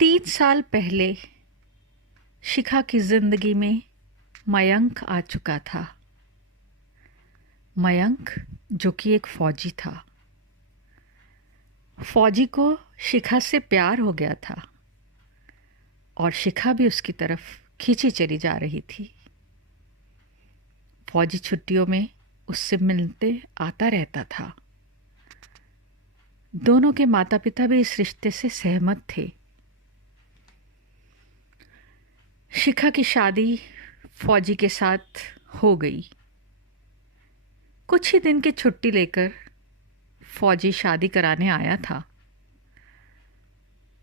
3 साल पहले शिखा की जिंदगी में मयंक आ चुका था। मयंक जो कि एक फौजी था। फौजी को शिखा से प्यार हो गया था और शिखा भी उसकी तरफ खींची चली जा रही थी। फौजी छुट्टियों में उससे मिलते आता रहता था। दोनों के माता पिता भी इस रिश्ते से सहमत थे। शिखा की शादी फौजी के साथ हो गई। कुछ ही दिन की छुट्टी लेकर फौजी शादी कराने आया था,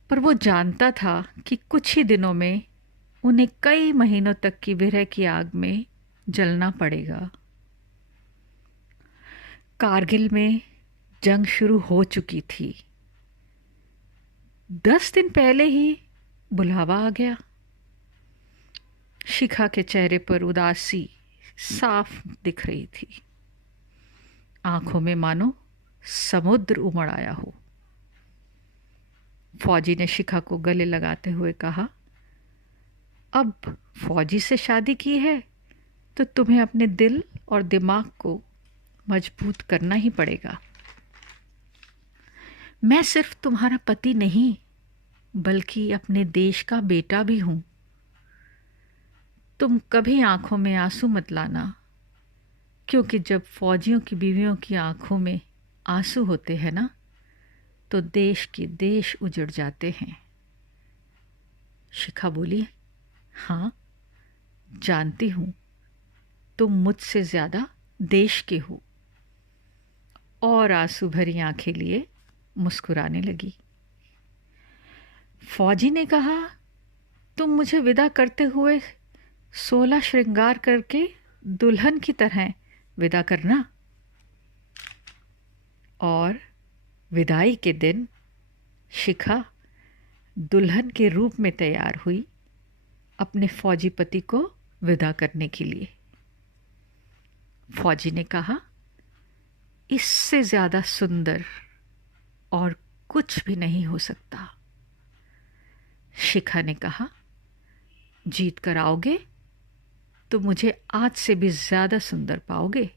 पर वो जानता था कि कुछ ही दिनों में उन्हें कई महीनों तक की विरह की आग में जलना पड़ेगा। कारगिल में जंग शुरू हो चुकी थी। 10 दिन पहले ही बुलावा आ गया। शिखा के चेहरे पर उदासी साफ दिख रही थी। आंखों में मानो समुद्र उमड़ आया हो। फौजी ने शिखा को गले लगाते हुए कहा, अब फौजी से शादी की है तो तुम्हें अपने दिल और दिमाग को मजबूत करना ही पड़ेगा। मैं सिर्फ तुम्हारा पति नहीं बल्कि अपने देश का बेटा भी हूं। तुम कभी आंखों में आंसू मत लाना, क्योंकि जब फौजियों की बीवियों की आंखों में आंसू होते हैं ना, तो देश के देश उजड़ जाते हैं। शिखा बोली, हाँ जानती हूं, तुम मुझसे ज्यादा देश के हो। और आंसू भरी आंखें लिए मुस्कुराने लगी। फौजी ने कहा, तुम मुझे विदा करते हुए 16 श्रृंगार करके दुल्हन की तरह विदा करना। और विदाई के दिन शिखा दुल्हन के रूप में तैयार हुई अपने फौजी पति को विदा करने के लिए। फौजी ने कहा, इससे ज्यादा सुंदर और कुछ भी नहीं हो सकता। शिखा ने कहा, जीत कर आओगे तो मुझे आज से भी ज्यादा सुंदर पाओगे।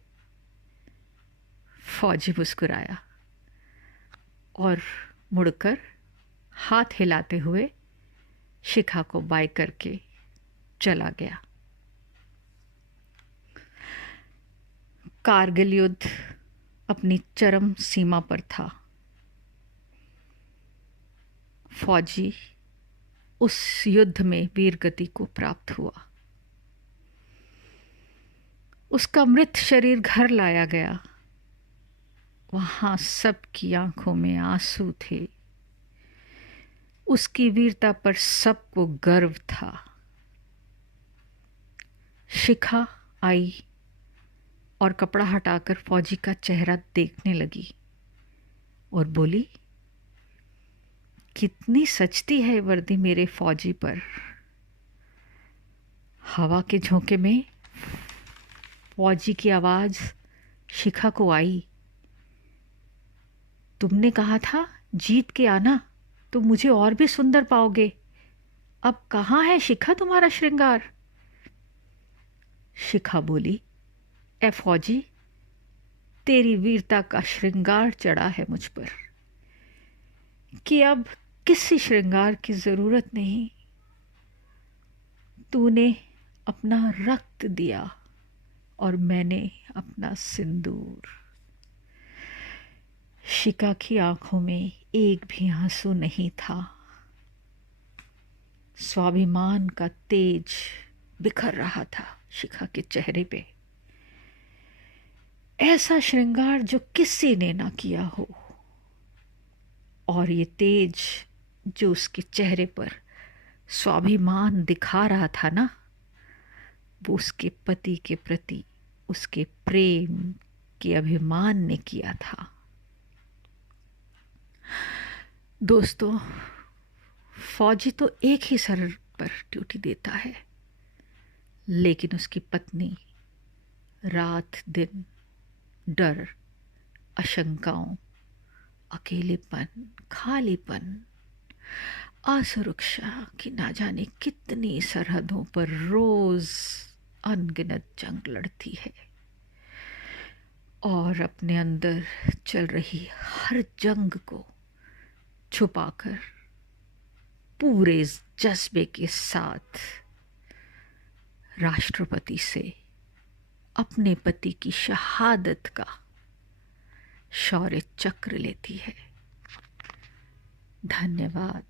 फौजी मुस्कुराया और मुड़कर हाथ हिलाते हुए शिखा को बाय करके चला गया। कारगिल युद्ध अपनी चरम सीमा पर था। फौजी उस युद्ध में वीरगति को प्राप्त हुआ। उसका मृत शरीर घर लाया गया। वहां सबकी आंखों में आंसू थे। उसकी वीरता पर सबको गर्व था। शिखा आई और कपड़ा हटाकर फौजी का चेहरा देखने लगी और बोली, कितनी सचती है वर्दी मेरे फौजी पर। हवा के झोंके में फौजी की आवाज शिखा को आई, तुमने कहा था जीत के आना तो मुझे और भी सुंदर पाओगे। अब कहाँ है शिखा तुम्हारा श्रृंगार? शिखा बोली, ए फौजी, तेरी वीरता का श्रृंगार चढ़ा है मुझ पर कि अब किसी श्रृंगार की जरूरत नहीं। तूने अपना रक्त दिया और मैंने अपना सिंदूर। शिखा की आंखों में एक भी आंसू नहीं था। स्वाभिमान का तेज बिखर रहा था शिखा के चेहरे पे। ऐसा श्रृंगार जो किसी ने ना किया हो। और ये तेज जो उसके चेहरे पर स्वाभिमान दिखा रहा था ना, वो उसके पति के प्रति उसके प्रेम के अभिमान ने किया था। दोस्तों, फौजी तो एक ही सर पर ड्यूटी देता है, लेकिन उसकी पत्नी रात दिन डर, आशंकाओं, अकेलेपन, खालीपन, असुरक्षा की ना जाने कितनी सरहदों पर रोज अनगिनत जंग लड़ती है, और अपने अंदर चल रही हर जंग को छुपाकर पूरे जज्बे के साथ राष्ट्रपति से अपने पति की शहादत का शौर्य चक्र लेती है। धन्यवाद।